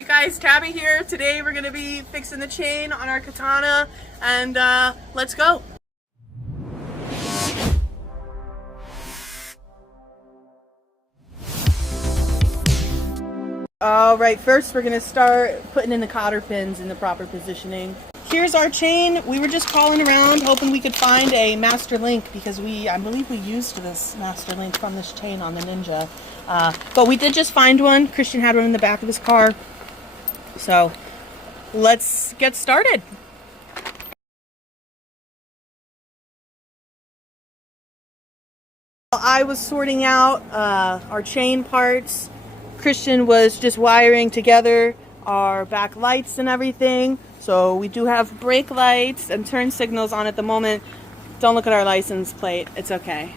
Hey guys, Tabby here. Today we're going to be fixing the chain on our katana, and let's go. Alright, first we're going to start putting in the cotter pins in the proper positioning. Here's our chain. We were just calling around hoping we could find a master link because I believe we used this master link from this chain on the Ninja. But we did just find one. Christian had one in the back of his car. So let's get started. I was sorting out our chain parts. Christian was just wiring together our back lights and everything. So we do have brake lights and turn signals on at the moment. Don't look at our license plate. It's okay.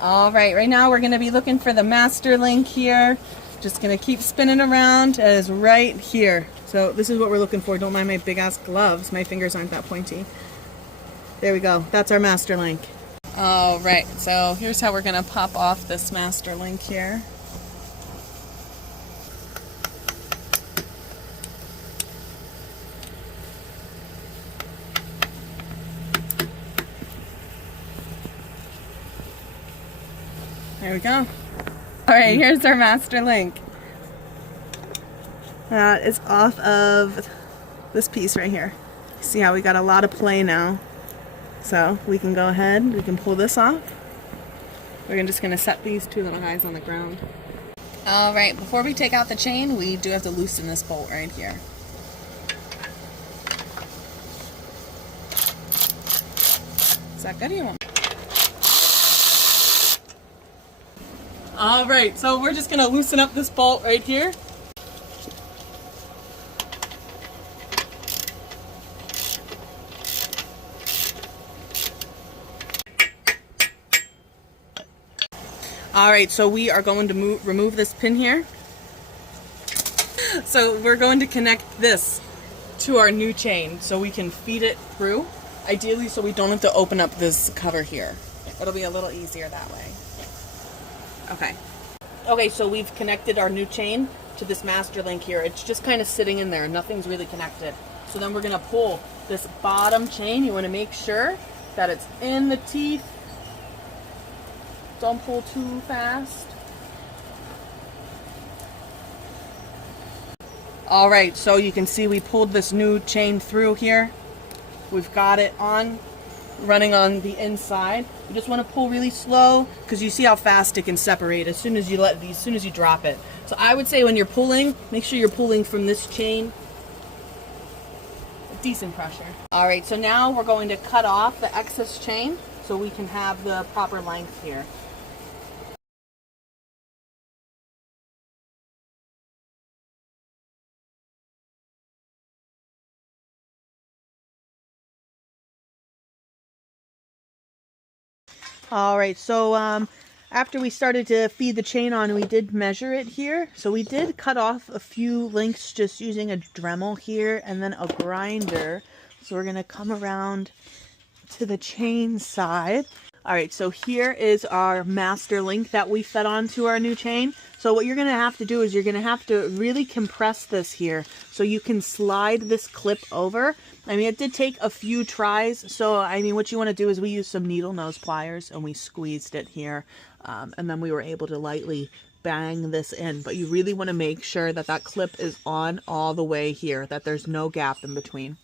Alright, right now we're going to be looking for the master link here. Just going to keep spinning around. It is right here. So this is what we're looking for. Don't mind my big ass gloves. My fingers aren't that pointy. There we go. That's our master link. Alright, so here's how we're going to pop off this master link here. There we go. Alright, here's our master link. That is off of this piece right here. See how we got a lot of play now. So we can go ahead, we can pull this off. We're just going to set these two little guys on the ground. Alright, before we take out the chain, we do have to loosen this bolt right here. Is that good or you want? Alright, so we're just going to loosen up this bolt right here. Alright, so we are going to remove this pin here. So we're going to connect this to our new chain so we can feed it through. Ideally so we don't have to open up this cover here. It'll be a little easier that way. Okay, so we've connected our new chain to this master link here. It's just kind of sitting in there. Nothing's really connected. So then we're going to pull this bottom chain. You want to make sure that it's in the teeth. Don't pull too fast. Alright, so you can see we pulled this new chain through here. We've got it on, running on the inside. You just want to pull really slow because you see how fast it can separate as soon as you drop it. So I would say when you're pulling, make sure you're pulling from this chain. A decent pressure. Alright, so now we're going to cut off the excess chain so we can have the proper length here. Alright, so after we started to feed the chain on, we did measure it here. So we did cut off a few links just using a Dremel here and then a grinder. So we're going to come around to the chain side. Alright, so here is our master link that we fed onto our new chain. So what you're going to have to do is you're going to have to really compress this here so you can slide this clip over. I mean, it did take a few tries, so I mean, what you want to do is we used some needle nose pliers and we squeezed it here, and then we were able to lightly bang this in. But you really want to make sure that that clip is on all the way here, that there's no gap in between.